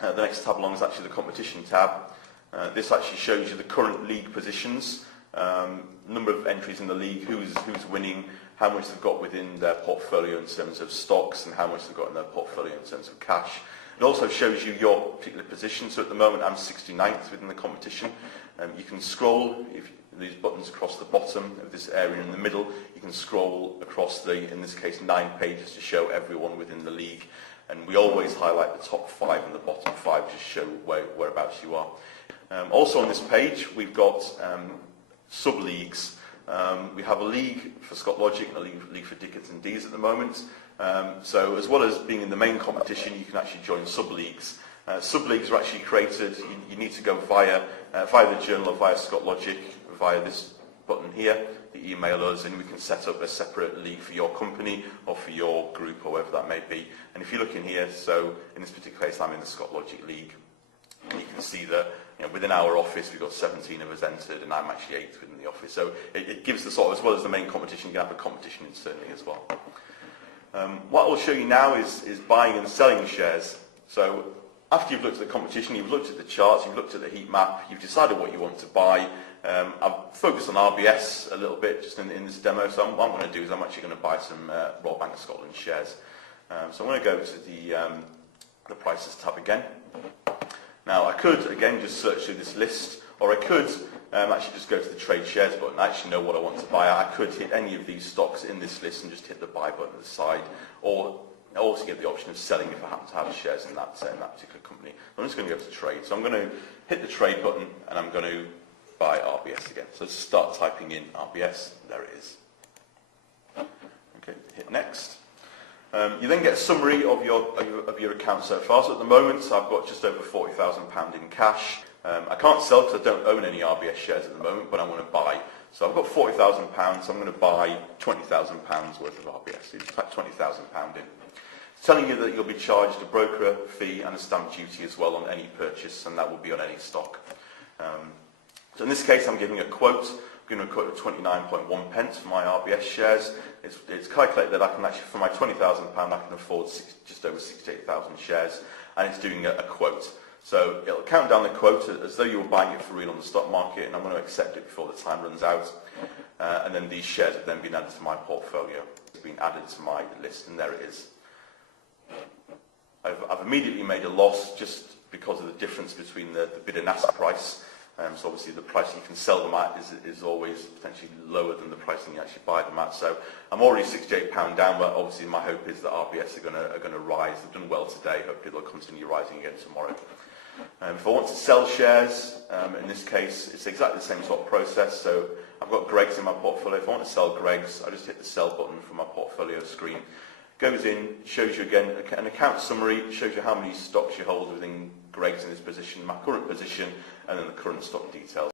The next tab along is actually the competition tab. This actually shows you the current league positions, number of entries in the league, who's winning, how much they've got within their portfolio in terms of stocks, and how much they've got in their portfolio in terms of cash. It also shows you your particular position. So at the moment I'm 69th within the competition. You can scroll these buttons across the bottom of this area in the middle. You can scroll across the, in this case, 9 pages to show everyone within the league. And we always highlight the top 5 and the bottom 5 to show whereabouts you are. Also on this page we've got sub-leagues. We have a league for Scott Logic and a league for Dickens and Dees at the moment. So as well as being in the main competition, you can actually join sub-leagues. Sub-leagues are actually created, you need to go via the journal or via Scott Logic, via this button here, the email us, and we can set up a separate league for your company or for your group or whatever that may be. And if you look in here, so in this particular case I'm in the Scott Logic League, and you can see that within our office we've got 17 of us entered, and I'm actually 8th within the office. So it gives the sort of, as well as the main competition, you can have a competition internally as well. What I'll show you now is buying and selling shares. So after you've looked at the competition, you've looked at the charts, you've looked at the heat map, you've decided what you want to buy. I've focused on RBS a little bit just in this demo, so what I'm going to do is I'm actually going to buy some Royal Bank of Scotland shares. So I'm going to go to the prices tab again. Now I could again just search through this list, or I could actually just go to the trade shares button. I actually know what I want to buy. I could hit any of these stocks in this list and just hit the buy button at the side, or I also get the option of selling if I happen to have shares in that particular company. I'm just going to go to trade. So I'm going to hit the trade button and I'm going to buy RBS again. So let's start typing in RBS. There it is. Okay, hit next. You then get a summary of your account so far. So at the moment I've got just over £40,000 in cash. I can't sell because I don't own any RBS shares at the moment, but I want to buy. So I've got £40,000, so I'm going to buy £20,000 worth of RBS. So you just type £20,000 in. It's telling you that you'll be charged a broker fee and a stamp duty as well on any purchase, and that will be on any stock. So in this case I'm giving a quote. I'm giving a quote of 29.1 pence for my RBS shares. It's calculated that I can actually, for my £20,000, I can afford just over 68,000 shares, and it's doing a quote. So it'll count down the quote as though you were buying it for real on the stock market, and I'm going to accept it before the time runs out. And then these shares have then been added to my portfolio. It's been added to my list, and there it is. I've immediately made a loss just because of the difference between the bid and ask price. So obviously the price you can sell them at is always potentially lower than the pricing you actually buy them at. So I'm already £68 down, but obviously my hope is that RBS are going to rise. They've done well today. Hopefully they'll continue rising again tomorrow. If I want to sell shares, in this case it's exactly the same sort of process. So I've got Greggs in my portfolio. If I want to sell Greggs, I just hit the sell button from my portfolio screen. Goes in, shows you again an account summary, shows you how many stocks you hold within Greggs in this position, my current position, and then the current stock details.